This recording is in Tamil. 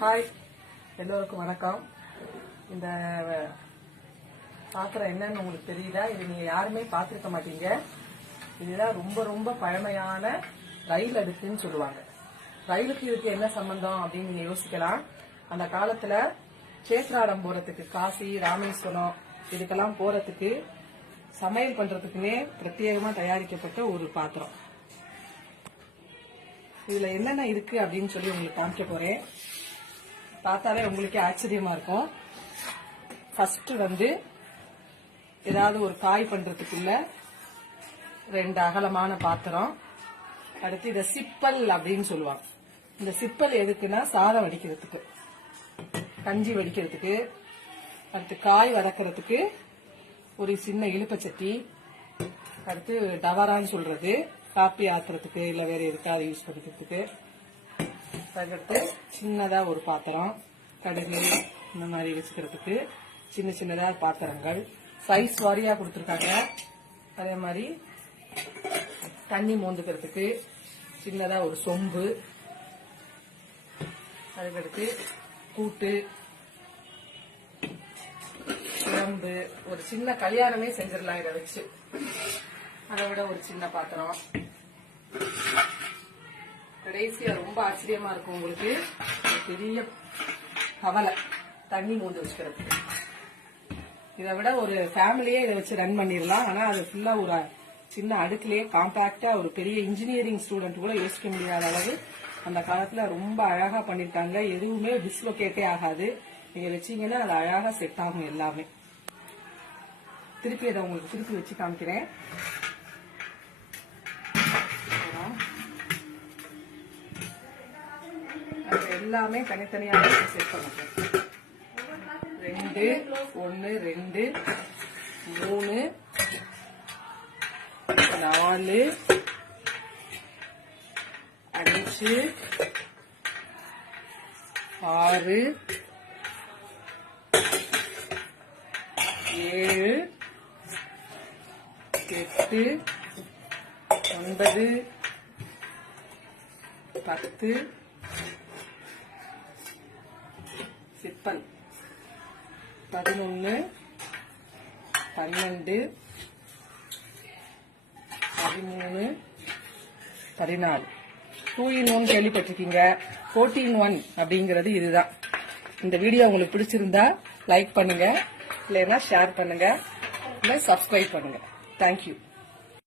ஹாய், எல்லோருக்கும் வணக்கம். இந்த பாத்திரம் என்னன்னு உங்களுக்கு தெரியுதா? இது நீங்க யாருமே பார்த்திருக்க மாட்டீங்க. இதுதான் ரொம்ப ரொம்ப பழமையான ரயில் அடுக்குன்னு சொல்லுவாங்க. ரயிலுக்கு இதுக்கு என்ன சம்பந்தம் அப்படின்னு நீங்க யோசிக்கலாம். அந்த காலத்துல சேத்ராடம் போறதுக்கு, காசி, ராமேஸ்வரம் இதுக்கெல்லாம் போறதுக்கு சமையல் பண்றதுக்குன்னே பிரத்யேகமா தயாரிக்கப்பட்ட ஒரு பாத்திரம். இதுல என்னென்ன இருக்கு அப்படின்னு சொல்லி உங்களுக்கு காமிக்க போறேன். பார்த்தாலே உங்களுக்கே ஆச்சரியமா இருக்கும். ஃபர்ஸ்ட் ஏதாவது ஒரு காய் பண்றதுக்குள்ள 2 அகலமான பாத்திரம். அடுத்து இத சிப்பல் அப்படின்னு சொல்லுவாங்க. இந்த சிப்பல் எதுக்குன்னா சாதம் வடிக்கிறதுக்கு, கஞ்சி வடிக்கிறதுக்கு, அடுத்து காய் வதக்கிறதுக்கு ஒரு சின்ன இழுப்பச்சட்டி, அடுத்து டவரான்னு சொல்றது காப்பி ஆத்துறதுக்கு இல்ல வேற எதுக்காவது யூஸ் பண்ணிக்கிறதுக்கு. அதுக்கடுத்து சின்னதா ஒரு பாத்திரம், கடுகு இந்த மாதிரி வச்சுக்கிறதுக்கு சின்ன சின்னதா பாத்திரங்கள் சைஸ் வாரியா கொடுத்துருக்காங்க. அதே மாதிரி தண்ணி மோந்துக்கிறதுக்கு சின்னதா ஒரு சொம்பு, அதுக்கடுத்து கூட்டு, குழம்பு, ஒரு சின்ன கல்யாணமே செஞ்சிடலாம் இதை வச்சு. அதை விட ஒரு சின்ன பாத்திரம். கடைசியா ரொம்ப ஆச்சரியமா இருக்கும் உங்களுக்கு, பெரிய கவலை தண்ணி மூந்து வச்சுக்கிறதுக்கு. இதை விட ஒரு ஃபேமிலியே இதை வச்சு ரன் பண்ணிடலாம். ஆனா அது ஃபுல்லா ஒரு சின்ன அடுக்குலயே காம்பாக்டா ஒரு பெரிய இன்ஜினியரிங் ஸ்டூடெண்ட் கூட யோசிக்க முடியாத அளவு அந்த காலத்துல ரொம்ப அழகா பண்ணிருக்காங்க. எதுவுமே டிஸ்லோகேட்டே ஆகாது. நீங்க வச்சீங்கன்னா அது அழகா செட் ஆகும் எல்லாமே. திருப்பி அதை உங்களுக்கு திருப்பி வச்சு காமிக்கிறேன். எல்லாமே தனித்தனியாக செட் பண்ணுறேன். 2 1 2 3 4 5 6 7 8 9 10 சிப்பல் 11 12 13 14. 2 in 1 கேள்விப்பட்டிருக்கீங்க. 14 in 1 அப்படிங்கிறது இதுதான். இந்த வீடியோ உங்களுக்கு பிடிச்சிருந்தா லைக் பண்ணுங்க, இல்லைன்னா ஷேர் பண்ணுங்க, இல்லை சப்ஸ்கிரைப் பண்ணுங்க. தேங்க்யூ.